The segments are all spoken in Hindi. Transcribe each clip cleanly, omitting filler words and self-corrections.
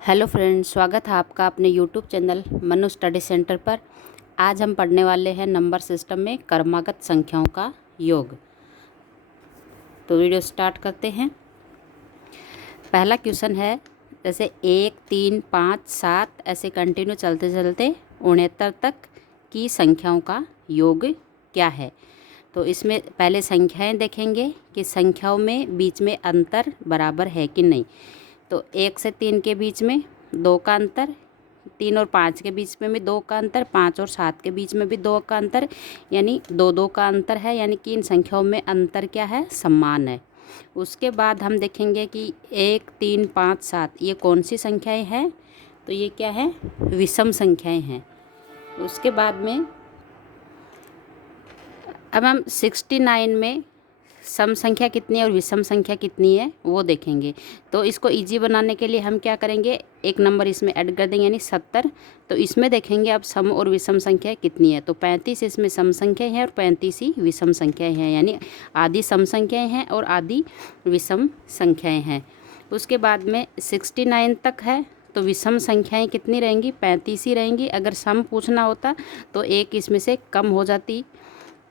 हेलो फ्रेंड्स, स्वागत है आपका अपने YouTube channel Manu study centre पर। आज हम पढ़ने वाले हैं नंबर सिस्टम में क्रमागत संख्याओं का योग। तो वीडियो स्टार्ट करते हैं। पहला क्वेश्चन है, जैसे 1, 3, 5, 7 ऐसे कंटिन्यू चलते चलते 69 तक की संख्याओं का योग क्या है। तो इसमें पहले संख्याएं देखेंगे कि संख्याओं में बीच में अंतर बराबर है कि नहीं। तो 1 से 3 के बीच में 2 का अंतर, 3 और 5 के बीच में भी 2 का अंतर, 5 और 7 के बीच में भी 2 का अंतर, यानी 2 का अंतर है, यानी कि इन संख्याओं में अंतर क्या है, समान है। उसके बाद हम देखेंगे कि 1, 3, 5, 7 ये कौन सी संख्याएं हैं। तो ये क्या है, विषम संख्याएं हैं। उसके बाद में अब हम 69 में सम संख्या कितनी है और विषम संख्या कितनी है वो देखेंगे। तो इसको इजी बनाने के लिए हम क्या करेंगे, एक नंबर इसमें ऐड कर देंगे यानी 70। तो इसमें देखेंगे अब सम और विषम संख्या कितनी है। तो 35 इसमें सम संख्या है और 35 ही विषम संख्याएं हैं, यानी आधी सम संख्याएं हैं और आधी विषम संख्याएं हैं। उसके बाद में 69 तक है तो विषम संख्याएं कितनी रहेंगी, 35 ही रहेंगी। अगर सम पूछना होता तो एक इसमें से कम हो जाती,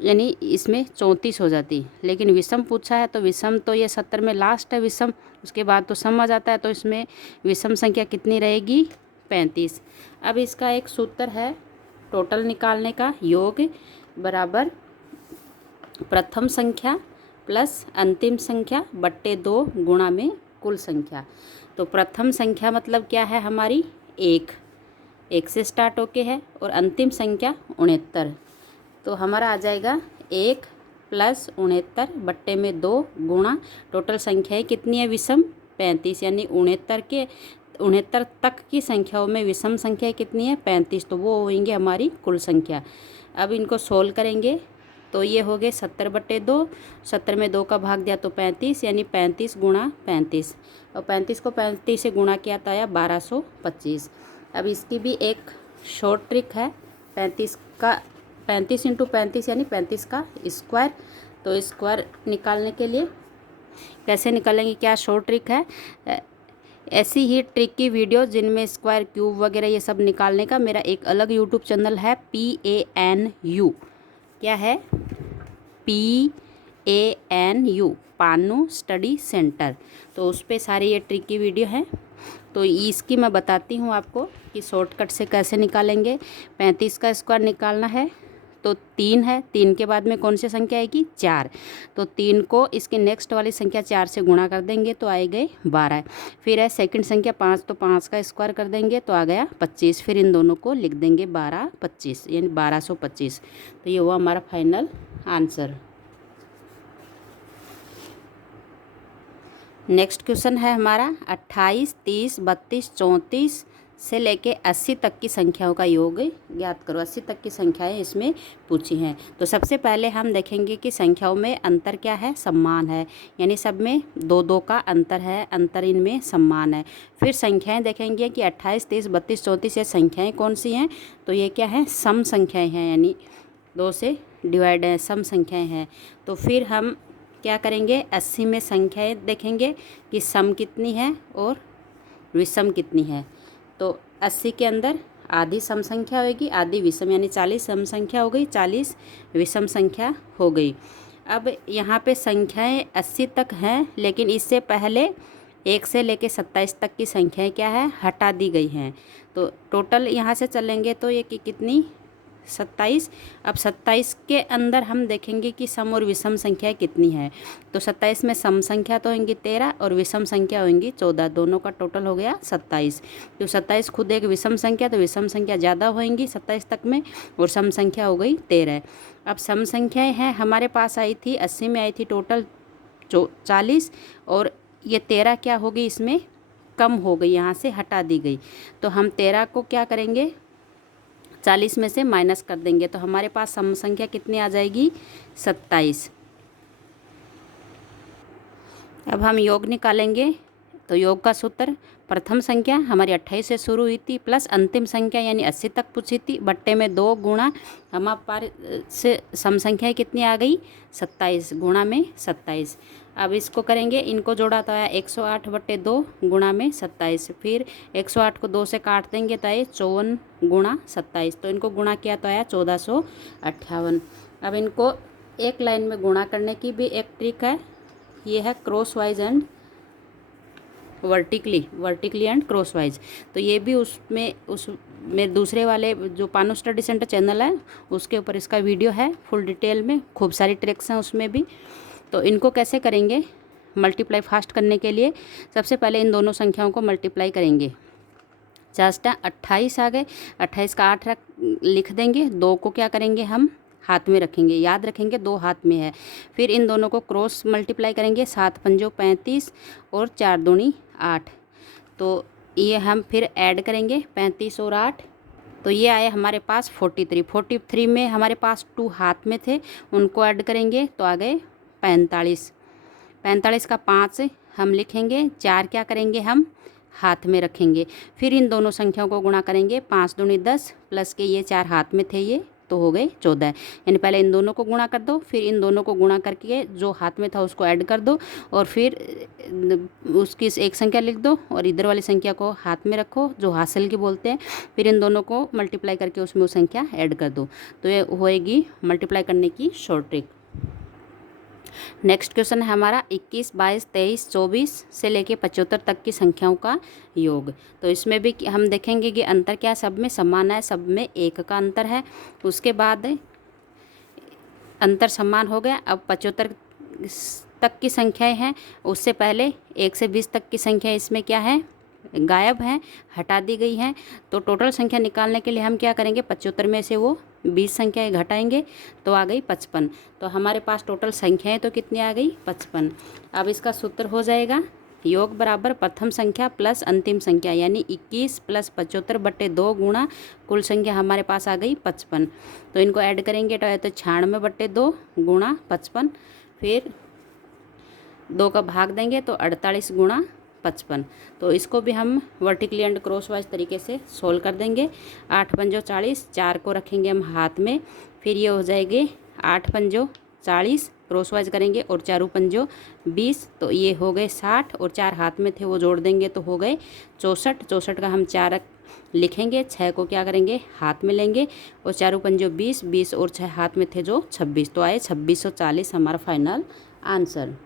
यानी इसमें 34 हो जाती। लेकिन विषम पूछा है तो विषम तो ये 70 में लास्ट है विषम, उसके बाद तो सम आ जाता है। तो इसमें विषम संख्या कितनी रहेगी, 35। अब इसका एक सूत्र है टोटल निकालने का, योग बराबर प्रथम संख्या प्लस अंतिम संख्या बट्टे 2 गुणा में कुल संख्या। तो प्रथम संख्या मतलब क्या है हमारी, 1 से स्टार्ट होके है, और अंतिम संख्या 69। तो हमारा आ जाएगा 1 प्लस 69 बट्टे में 2 गुणा टोटल संख्याएं कितनी है, विषम 35, यानी 69 तक की संख्याओं में विषम संख्या कितनी है, 35। तो वो होंगे हमारी कुल संख्या। अब इनको सोल्व करेंगे तो ये हो गए 70 बट्टे 2, 70 में 2 का भाग दिया तो 35, यानी 35 गुणा 35, और 35 को 35 से गुणा किया तो आया 1225। अब इसकी भी एक शॉर्ट ट्रिक है, 35 इंटू 35 यानी 35 का स्क्वायर। तो स्क्वायर निकालने के लिए कैसे निकालेंगे, क्या शॉर्ट ट्रिक है। ऐसी ही ट्रिक की वीडियो जिनमें स्क्वायर क्यूब वगैरह ये सब निकालने का मेरा एक अलग यूट्यूब चैनल है, PANU। क्या है, PANU, पानू स्टडी सेंटर। तो उस पर सारी ये ट्रिक की वीडियो है। तो इसकी मैं बताती हूँ आपको कि शॉर्टकट से कैसे निकालेंगे। 35 का स्क्वायर निकालना है तो 3 है, 3 के बाद में कौन सी संख्या आएगी, 4। तो 3 को इसके नेक्स्ट वाली संख्या 4 से गुणा कर देंगे तो आए गए 12। फिर है सेकंड संख्या 5, तो 5 का स्क्वायर कर देंगे तो आ गया 25। फिर इन दोनों को लिख देंगे 12, 25, यानी 1225। तो ये हुआ हमारा फाइनल आंसर। नेक्स्ट क्वेश्चन है हमारा 28, 30, 32, 34 से लेके 80 तक की संख्याओं का योग ज्ञात करो। 80 तक की संख्याएं इसमें पूछी हैं। तो सबसे पहले हम देखेंगे कि संख्याओं में अंतर क्या है, समान है, यानी सब में 2 का अंतर है, अंतर इनमें समान है। फिर संख्याएं देखेंगे कि 28, 30, 32, 34 ये संख्याएँ कौन सी हैं। तो ये क्या है, सम संख्याएँ हैं, यानी 2 से डिवाइड है, सम संख्याएँ हैं। तो फिर हम क्या करेंगे, 80 में संख्याएं देखेंगे कि सम कितनी है और विषम कितनी है। तो 80 के अंदर आधी सम संख्या होगी, आधी विषम, यानी 40 सम संख्या हो गई, 40 विषम संख्या हो गई। अब यहाँ पे संख्याएं 80 तक हैं, लेकिन इससे पहले 1 से लेके 27 तक की संख्याएं क्या है, हटा दी गई हैं। तो टोटल यहाँ से चलेंगे तो ये कितनी, 27। अब 27 के अंदर हम देखेंगे कि सम और विषम संख्या कितनी है। तो 27 में सम संख्या तो होंगी 13 और विषम संख्या होंगी 14, दोनों का टोटल हो गया 27। तो 27 खुद एक विषम संख्या, तो विषम संख्या ज़्यादा होंगी 27 तक में, और सम संख्या हो गई 13। अब सम संख्याएँ हैं हमारे पास आई थी 80 में आई थी टोटल 40, और ये 13 क्या हो गई, इसमें कम हो गई, यहाँ से हटा दी गई। तो हम 13 को क्या करेंगे, 40 में से माइनस कर देंगे तो हमारे पास सम संख्या कितनी आ जाएगी, 27। अब हम योग निकालेंगे। तो योग का सूत्र, प्रथम संख्या हमारी 28 से शुरू हुई थी प्लस अंतिम संख्या यानी 80 तक पूछी थी, बट्टे में 2 गुणा हमारे पास से सम संख्या कितनी आ गई, 27 गुणा में 27। अब इसको करेंगे, इनको जोड़ा तो आया 108 बटे 2 गुणा में 27। फिर 108 को 2 से काट देंगे तो आए 54 गुणा 27। तो इनको गुणा किया तो आया 1458। अब इनको एक लाइन में गुणा करने की भी एक ट्रिक है, ये है cross wise and vertically and cross wise. तो ये भी उसमें दूसरे वाले जो पानो स्टडी सेंटर चैनल है उसके ऊपर इसका वीडियो है फुल डिटेल में, खूब सारी ट्रिक्स हैं उसमें भी। तो इनको कैसे करेंगे मल्टीप्लाई फास्ट करने के लिए, सबसे पहले इन दोनों संख्याओं को मल्टीप्लाई करेंगे। 4 28 आ गए, 28 का 8 लिख देंगे, 2 को क्या करेंगे हम हाथ में रखेंगे, याद रखेंगे 2 हाथ में है। फिर इन दोनों को क्रॉस मल्टीप्लाई करेंगे, 7 पंजों 35 और 4 दूनी 8। तो ये हम फिर ऐड करेंगे 35 और 8, तो ये आए हमारे पास 43 में हमारे पास 2 हाथ में थे, उनको ऐड करेंगे तो आ गए 45 का 5 हम लिखेंगे, 4 क्या करेंगे हम हाथ में रखेंगे। फिर इन दोनों संख्याओं को गुणा करेंगे, 5 दूनी 10 प्लस के ये 4 हाथ में थे ये तो हो गए 14। यानी पहले इन दोनों को गुणा कर दो, फिर इन दोनों को गुणा करके जो हाथ में था उसको ऐड कर दो और फिर उसकी एक संख्या लिख दो और इधर वाली संख्या को हाथ में रखो जो हासिल की बोलते हैं। फिर इन दोनों को मल्टीप्लाई करके उसमें वो संख्या ऐड कर दो, तो ये होएगी मल्टीप्लाई करने की शॉर्ट ट्रिक। नेक्स्ट क्वेश्चन है हमारा 21, 22, 23, 24 से लेके 75 तक की संख्याओं का योग। तो इसमें भी हम देखेंगे कि अंतर क्या, सब में समान है, सब में 1 का अंतर है। उसके बाद अंतर समान हो गया। अब 75 तक की संख्याएं हैं, उससे पहले 1 से 20 तक की संख्या इसमें क्या है गायब हैं, हटा दी गई हैं। तो टोटल संख्या निकालने के लिए हम क्या करेंगे, 75 में से वो 20 संख्याएं घटाएंगे तो आ गई 55। तो हमारे पास टोटल संख्याएं तो कितनी आ गई 55। अब इसका सूत्र हो जाएगा योग बराबर प्रथम संख्या प्लस अंतिम संख्या, यानी 21 प्लस 75 बटे 2 गुणा कुल संख्या हमारे पास आ गई 55। तो इनको ऐड करेंगे तो 96 बटे 2 गुणा 55, फिर 2 का भाग देंगे तो 48 गुणा 55। तो इसको भी हम वर्टिकली एंड क्रॉस वाइज तरीके से सोल्व कर देंगे। 8 पंजो 40, 4 को रखेंगे हम हाथ में, फिर ये हो जाएंगे 8 पंजो 40 क्रॉस वाइज करेंगे और 4 पंजो 20, तो ये हो गए 60 और 4 हाथ में थे वो जोड़ देंगे तो हो गए 64। 64 का हम 4 लिखेंगे, 6 को क्या करेंगे हाथ में लेंगे और 4 पंजो 20, 20 और 6 हाथ में थे जो 26, तो आए 2640 हमारा फाइनल आंसर।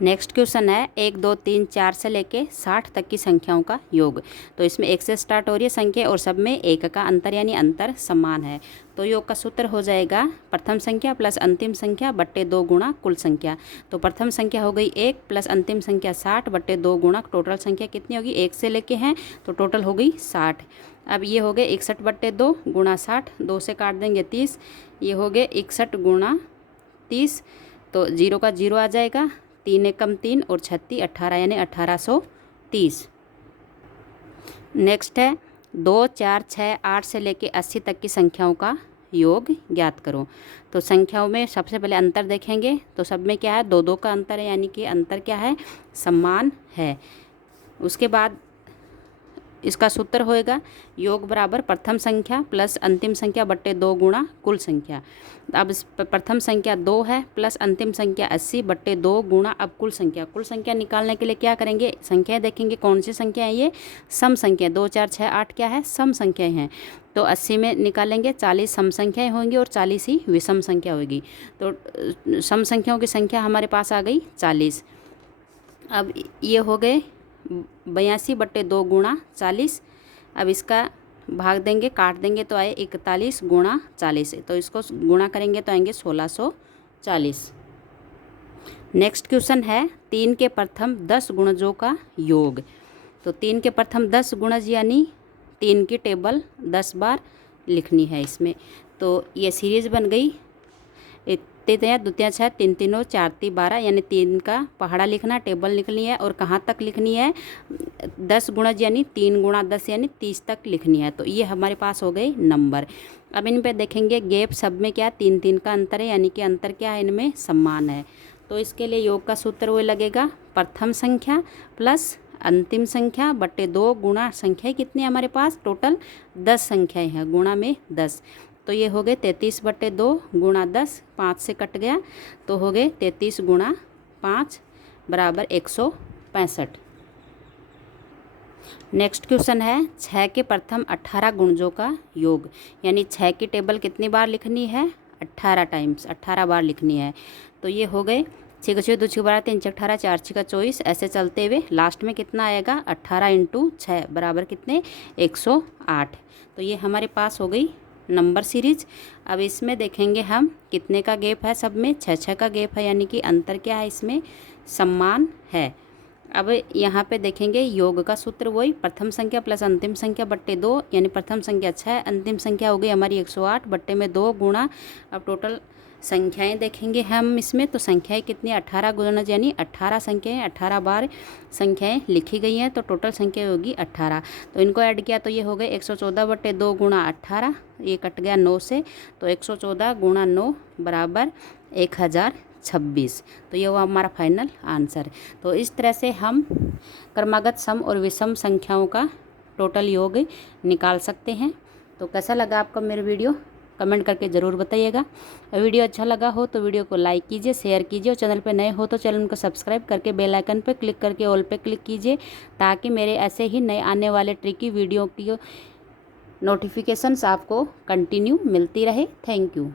नेक्स्ट क्वेश्चन है 1, 2, 3, 4 से लेके 60 तक की संख्याओं का योग। तो इसमें 1 से स्टार्ट हो रही है संख्या और सब में 1 का अंतर यानी अंतर समान है। तो योग का सूत्र हो जाएगा प्रथम संख्या प्लस अंतिम संख्या बट्टे 2 गुणा कुल संख्या। तो प्रथम संख्या हो गई 1 प्लस अंतिम संख्या 60 बट्टे 2 गुणा टोटल संख्या कितनी होगी, 1 से लेके हैं तो टोटल हो गई 60। अब ये हो गए 61 बट्टे 2 गुणा 60, 2 से काट देंगे 30, ये हो गए 61 गुणा 30, तो 0 का 0 आ जाएगा, 3 एकम 3 और 36 18 यानी 1830। नेक्स्ट है 2, 4, 6, 8 से लेके 80 तक की संख्याओं का योग ज्ञात करो। तो संख्याओं में सबसे पहले अंतर देखेंगे, तो सब में क्या है 2-2 का अंतर है, यानी कि अंतर क्या है समान है। उसके बाद इसका सूत्र होएगा योग बराबर प्रथम संख्या प्लस अंतिम संख्या बट्टे 2 गुणा कुल संख्या। अब प्रथम संख्या 2 है प्लस अंतिम संख्या 80 बट्टे 2 गुणा अब कुल संख्या। कुल संख्या निकालने के लिए क्या करेंगे, संख्याएं देखेंगे कौन सी संख्या है, ये सम संख्या 2, 4, 6, 8 क्या है सम संख्याएं हैं। तो 80 में निकालेंगे 40 सम संख्याएं होंगी और 40 ही विषम संख्या होगी। तो सम संख्याओं की संख्या हमारे पास आ गई 40। अब ये हो गए 82 बट्टे 2 गुणा 40। अब इसका भाग देंगे काट देंगे तो आए 41 गुणा 40, तो इसको गुणा करेंगे तो आएंगे 1640। नेक्स्ट क्वेश्चन है 3 के प्रथम 10 गुणजों का योग। तो 3 के प्रथम 10 गुणज यानी 3 की टेबल 10 बार लिखनी है इसमें। तो ये सीरीज बन गई, तृतीया द्वितीया 6, 3 तीनों 4 ती 12, यानी 3 का पहाड़ा लिखना, टेबल लिखनी है और कहाँ तक लिखनी है 10 गुणज यानी 3 गुणा 10 यानी 30 तक लिखनी है। तो ये हमारे पास हो गए नंबर। अब इन पे देखेंगे गैप सब में क्या 3-3 का अंतर है, यानी कि अंतर क्या है इनमें समान है। तो इसके लिए योग का सूत्र वो लगेगा प्रथम संख्या प्लस अंतिम संख्या बट्टे 2 गुणा संख्या कितनी है हमारे पास टोटल 10 संख्याएं हैं गुणा में 10। तो ये हो गए 33 बट्टे 2 गुणा 10, 5 से कट गया तो हो गए 33 गुणा 5, बराबर 165। नेक्स्ट क्वेश्चन है 6 के प्रथम 18 गुणजों का योग, यानी 6 की टेबल कितनी बार लिखनी है, 18 टाइम्स, 18 बार लिखनी है। तो ये हो गए 6 का 6 2 6 12 3 6 18 4 6 का 24, ऐसे चलते हुए लास्ट में कितना आएगा 18 × 6 बराबर कितने 108। तो ये हमारे पास हो गई नंबर सीरीज। अब इसमें देखेंगे हम कितने का गैप है, सब में 6 का गैप है, यानी कि अंतर क्या है इसमें समान है। अब यहाँ पे देखेंगे योग का सूत्र वही प्रथम संख्या प्लस अंतिम संख्या बट्टे 2, यानी प्रथम संख्या 6, अंतिम संख्या हो गई हमारी 108 बट्टे में 2 गुणा। अब टोटल संख्याएं देखेंगे हम इसमें, तो संख्याएं कितनी 18 गुणज, यानी 18 संख्याएं 18 बार संख्याएं लिखी गई हैं, तो टोटल संख्या होगी 18। तो इनको ऐड किया तो ये हो गए 114 बट्टे 2 गुणा 18, ये कट गया 9 से, तो 114 गुणा 9 बराबर 1026। तो ये हुआ हमारा फाइनल आंसर। तो इस तरह से हम क्रमागत सम और विषम संख्याओं का टोटल योग निकाल सकते हैं। तो कैसा लगा आपका मेरा वीडियो, कमेंट करके ज़रूर बताइएगा। वीडियो अच्छा लगा हो तो वीडियो को लाइक कीजिए, शेयर कीजिए, और चैनल पर नए हो तो चैनल को सब्सक्राइब करके बेल आइकन पर क्लिक करके ऑल पे क्लिक कीजिए, ताकि मेरे ऐसे ही नए आने वाले ट्रिकी वीडियो की नोटिफिकेशंस आपको कंटिन्यू मिलती रहे। Thank you.